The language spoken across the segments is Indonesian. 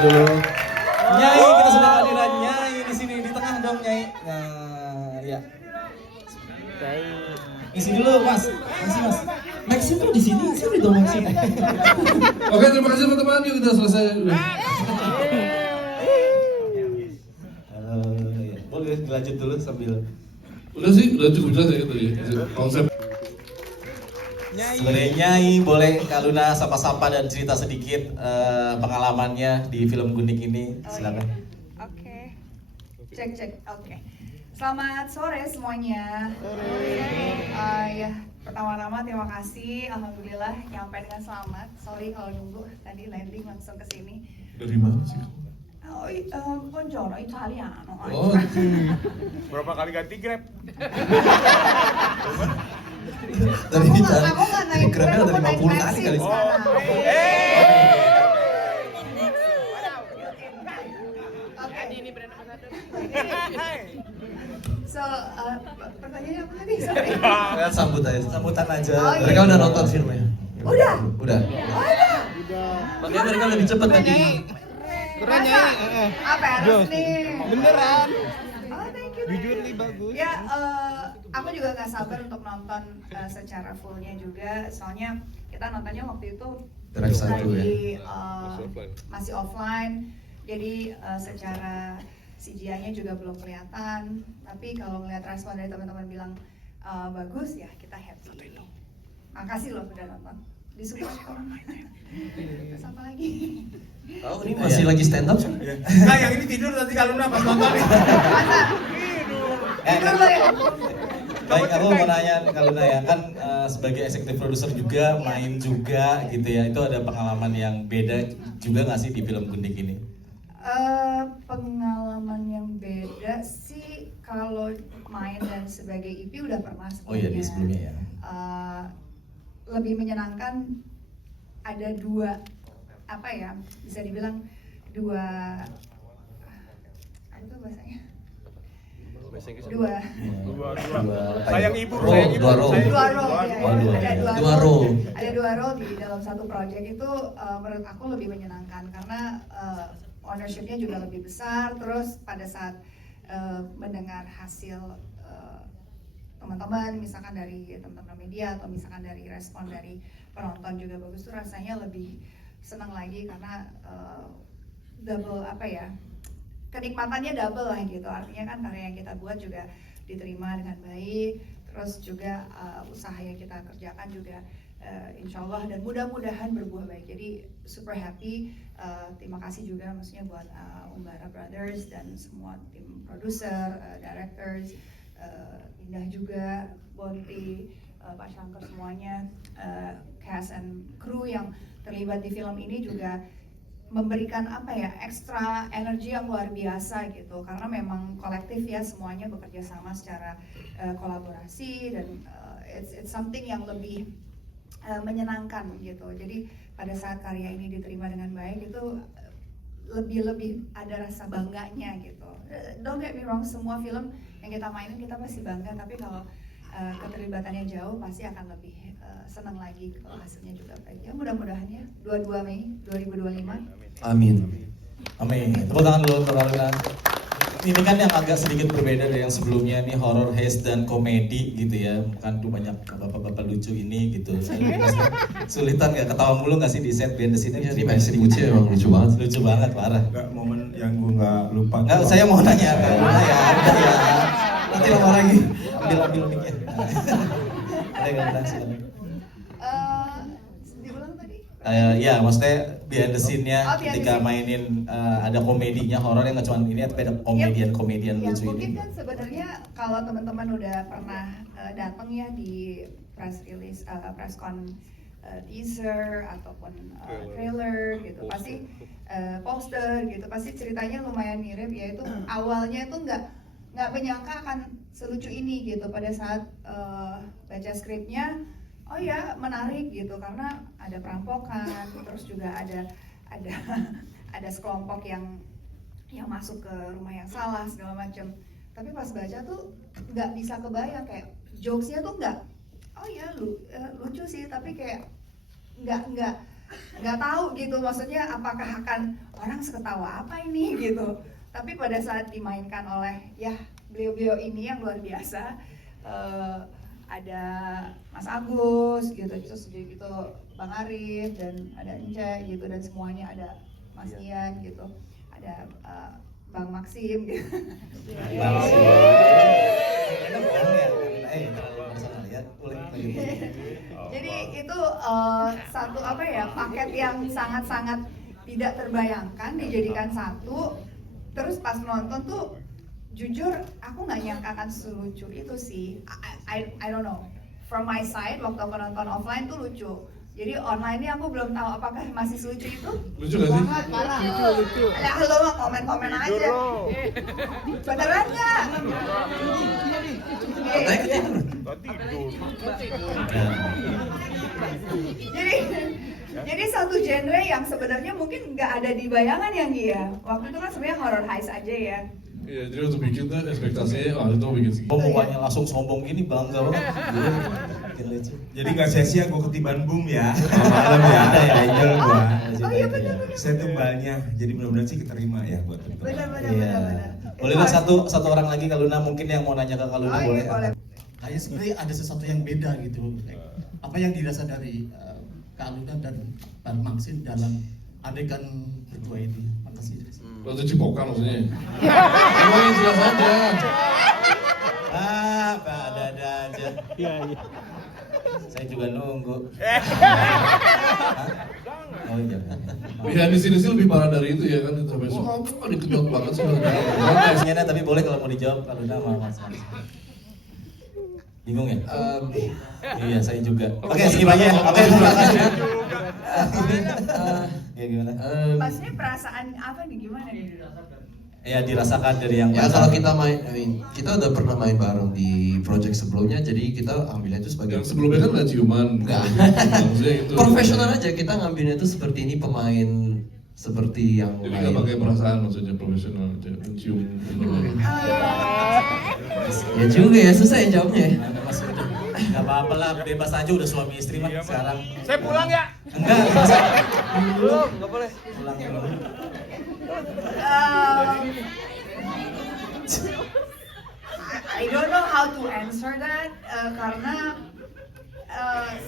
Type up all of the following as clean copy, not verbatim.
Dulu. Nyai, kita sudah kehadiran Nyai di sini di tengah dong Nyai. Nah, ya. Isi dulu Mas. Isi Mas. Maxi tuh di sini, sini dong Maxi. Oke, terima kasih teman-teman. Yuk kita selesai. Ya. Boleh dilanjut dulu sambil. Udah sih, udah cukup jelas ya gitu ya. Konsep. Sebenarnya Nyai boleh Kak Luna sapa-sapa dan cerita sedikit pengalamannya di film Gundik ini, silakan. Oke. Cek. Oke. Selamat sore semuanya. Ya, pertama-tama terima kasih. Alhamdulillah nyampe dengan selamat. Sorry kalau nunggu tadi landing langsung ke sini. Dari mana sih? Buongiorno, Italiano. Oh, Berapa kali ganti Grab? Dari Aku nggak naik Grabnya Grab, udah aku naik 50 kali taksi kali. sekarang. So, pertanyaannya apa tadi? Sorry. Kan sambutan aja. Oh, iya. Mereka udah nonton filmnya. Udah? Udah. Oh, udah. Makanya mereka lebih cepet tadi. Masa? Apa harus nih? Beneran. Oh, thank you. Jujur nih bagus. Ya, aku juga gak sabar untuk nonton secara fullnya juga. Soalnya kita nontonnya waktu itu Drive satu lagi ya? masih offline. Jadi secara CGI-nya juga belum kelihatan. Tapi kalau ngeliat respon dari teman-teman bilang bagus, ya kita happy. Makasih loh udah nonton. Disupport kok. Terus apa lagi? Oh, ini masih lagi stand up sih? Nah, yang ini tidur nanti kalau pas nonton nih. Masa? Tidur lo ya? Baik, aku mau nanya kalau Naya kan sebagai eksekutif produser juga, main juga gitu ya. Itu ada pengalaman yang beda juga nggak sih di film Gundik ini? Pengalaman yang beda sih kalau main dan sebagai IP udah pernah sebelumnya. Oh iya, di sebelumnya ya. Lebih menyenangkan ada dua, apa ya, bisa dibilang dua, apa tuh bahasanya? Dua Sayang ibu, Role, sayang ibu. dua role. sayang ibu. Dua role, ya, Oh, dua. ada Dua role. Ada dua role di dalam satu project itu menurut aku lebih menyenangkan karena ownership-nya juga lebih besar. Terus pada saat mendengar hasil teman-teman, misalkan dari teman-teman media atau misalkan dari respon dari penonton juga bagus, tuh rasanya lebih senang lagi karena double apa ya, kenikmatannya double lah gitu. Artinya kan karya yang kita buat juga diterima dengan baik, terus juga usaha yang kita kerjakan juga insya Allah dan mudah-mudahan berbuah baik. Jadi super happy. Terima kasih juga maksudnya buat Umbara Brothers dan semua tim produser, directors, Indah juga, Bonti, Pak Shankar, semuanya, cast and crew yang terlibat di film ini juga memberikan apa ya, ekstra energi yang luar biasa gitu, karena memang kolektif ya, semuanya bekerja sama secara kolaborasi dan it's something yang lebih menyenangkan gitu. Jadi pada saat karya ini diterima dengan baik itu lebih ada rasa bangganya gitu. Don't get me wrong, semua film yang kita mainin kita pasti bangga, tapi kalau keterlibatannya jauh pasti akan lebih senang lagi kalau hasilnya juga baik. Ya mudah-mudahan ya 22 Mei 2025. Amin. Amin. Tepuk tangan dulu untuk kalian. Ini kan yang agak sedikit berbeda dari yang sebelumnya nih, horror, heist dan komedi gitu ya. Bukan tuh banyak bapak-bapak lucu ini gitu. Sulitan nggak ketawa mulu nggak sih di set behind the scene? Ini masih lucu emang, lucu banget. Lucu banget, parah. Enggak, momen yang gue nggak lupa. Nggak, saya mau nanya kan, ya, udah ya. Nanti lama lagi ambil mic-nya. Ada yang bilang silakan. Diulang tadi? Ya, maksudnya behind the scene-nya Oh, behind the ketika scene. mainin ada komedinya horor yang nggak cuma ini, tapi ada komedian Ya, lucu mungkin ini. kan sebenarnya kalau teman-teman udah pernah datang ya di press release, press con teaser ataupun trailer gitu, pasti poster gitu, pasti ceritanya lumayan mirip, yaitu awalnya itu nggak menyangka akan selucu ini gitu. Pada saat baca skripnya, oh ya menarik gitu karena ada perampokan, terus juga ada sekelompok yang masuk ke rumah yang salah segala macam. Tapi pas baca tuh nggak bisa kebayang, kayak jokesnya tuh nggak, oh ya lucu sih, tapi kayak nggak nggak tahu gitu, maksudnya apakah akan orang seketawa apa ini gitu. Tapi pada saat dimainkan oleh ya beliau-beliau ini yang luar biasa, ada Mas Agus gitu, terus gitu Bang Arif dan ada Ence gitu, dan semuanya ada Mas Ian gitu, ada Bang Maxim gitu. Jadi itu satu apa ya, paket yang sangat-sangat tidak terbayangkan dijadikan satu. Terus pas nonton tuh jujur aku nggak nyangka akan selucu itu sih. I don't know. From my side waktu aku nonton offline tuh lucu. Jadi online ini aku belum tahu apakah masih selucu itu. Lucu gak sih? Parah. Ya lo mah komen-komen aja. Beneran nggak? Jadi satu genre yang sebenarnya mungkin nggak ada di bayangan yang dia. Waktu itu kan sebenarnya horror heist aja ya. Iya, jadi waktu bikin tuh ekspektasinya, itu mau bikin segini. Mukanya langsung sombong gini, bangga banget. Makin lucu. Jadi nggak sia-sia gue ketiban boom ya. Malam ya ada ya Angel gua. Oh iya benar. Saya tumbalnya, jadi mudah-mudahan sih keterima ya buat teman-teman. Benar. Iya. Bolehlah satu orang lagi Kaluna mungkin yang mau nanya ke Kaluna, Oh, boleh. iya, boleh. Kayak sebenarnya ada sesuatu yang beda gitu. Apa yang dirasa dari Kak Aluna dan Bang Maxim dalam adegan berdua itu? Makasih. Waktu cipokan maksudnya. Emang yang jelas aja. Ada aja. Iya. Saya juga nunggu. Oh iya. Ya di sini sih lebih parah dari itu ya kan, itu sampai wah kok dikejut banget sih. Pertanyaannya tapi boleh kalau mau dijawab Kaluna sama Mas. Bingung ya? Iya, saya juga. Oke, segini aja. Oke, terima kasih. Ya gimana? Maksudnya perasaan apa nih, gimana nih? Ya dirasakan dari yang Ya kalau kita kita udah pernah main bareng di project sebelumnya, jadi kita ambilnya itu sebagai Yang sebelumnya kan nggak ciuman. Nggak. Maksudnya itu. profesional aja, kita ngambilnya itu seperti ini, pemain seperti yang Jadi nggak pakai perasaan, maksudnya profesional aja, mencium. Ya juga ya, susah ya jawabnya ya. Gak apa-apa lah, bebas aja udah suami istri mah sekarang. Saya pulang ya? Enggak, Belum, nggak boleh. pulang dulu. I don't know how to answer that karena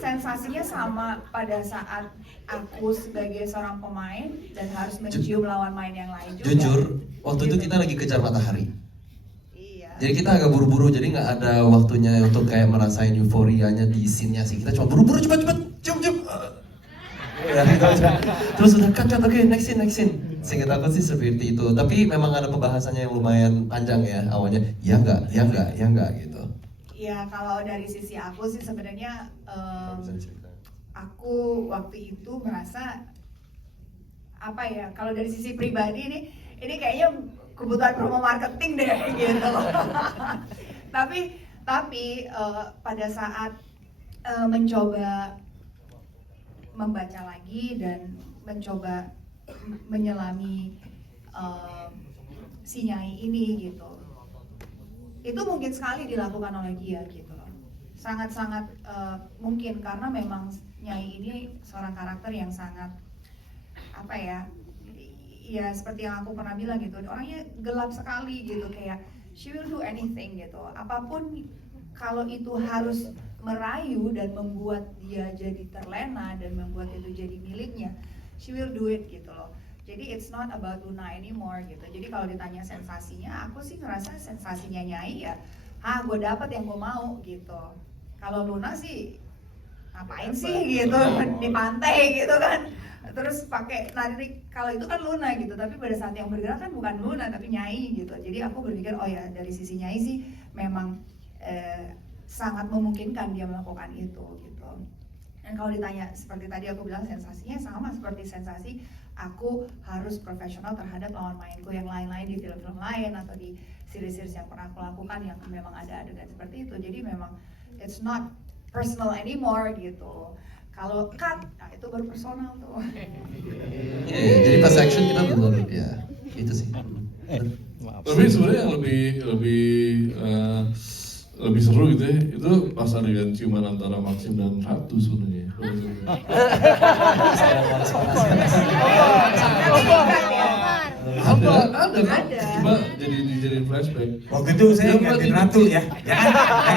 sensasinya sama pada saat aku sebagai seorang pemain dan harus mencium lawan main yang lain juga. Jujur, waktu itu kita lagi kejar matahari. Iya. Jadi kita agak buru-buru, jadi nggak ada waktunya untuk kayak merasain euforianya di scene-nya sih. Kita cuma buru-buru, cepet-cepet, cium-cium. Terus udah cut, oke, next scene. Seingat aku sih seperti itu. Tapi memang ada pembahasannya yang lumayan panjang ya awalnya. Ya enggak gitu. Ya kalau dari sisi aku sih sebenarnya aku waktu itu merasa apa ya, kalau dari sisi pribadi ini kayaknya kebutuhan promo marketing deh gitu. tapi pada saat mencoba membaca lagi dan mencoba menyelami si Nyai ini gitu, itu mungkin sekali dilakukan oleh dia gitu loh, sangat-sangat mungkin karena memang Nyai ini seorang karakter yang sangat apa ya seperti yang aku pernah bilang gitu, orangnya gelap sekali gitu, kayak she will do anything gitu, apapun kalau itu harus merayu dan membuat dia jadi terlena dan membuat itu jadi miliknya, she will do it gitu loh. Jadi it's not about Luna anymore gitu. Jadi kalau ditanya sensasinya, aku sih ngerasa sensasinya Nyai ya, gue dapet yang gue mau gitu. Kalau Luna sih ngapain sih gitu di pantai gitu kan, terus pakai narik, kalau itu kan Luna gitu, tapi pada saat yang bergerak kan bukan Luna tapi Nyai gitu. Jadi aku berpikir oh ya dari sisi Nyai sih memang sangat memungkinkan dia melakukan itu gitu. Dan kalau ditanya seperti tadi aku bilang, sensasinya sama seperti sensasi aku harus profesional terhadap lawan mainku yang lain-lain di film-film lain atau di series-series yang pernah aku lakukan yang memang ada adegan seperti itu. Jadi memang it's not personal anymore gitu. Kalau cut, nah itu baru personal tuh. Iya, jadi pas action kita benar ya itu sih. Tapi sebenarnya yang lebih seru gitu ya, itu pas adegan ciuman antara Maxim dan Ratu sebenarnya. Sekarang panas-panas. Ada kan? Ada. Cuma jadi flashback. Waktu itu saya Yang ngantin lagi ratu kecil. ya. Jangan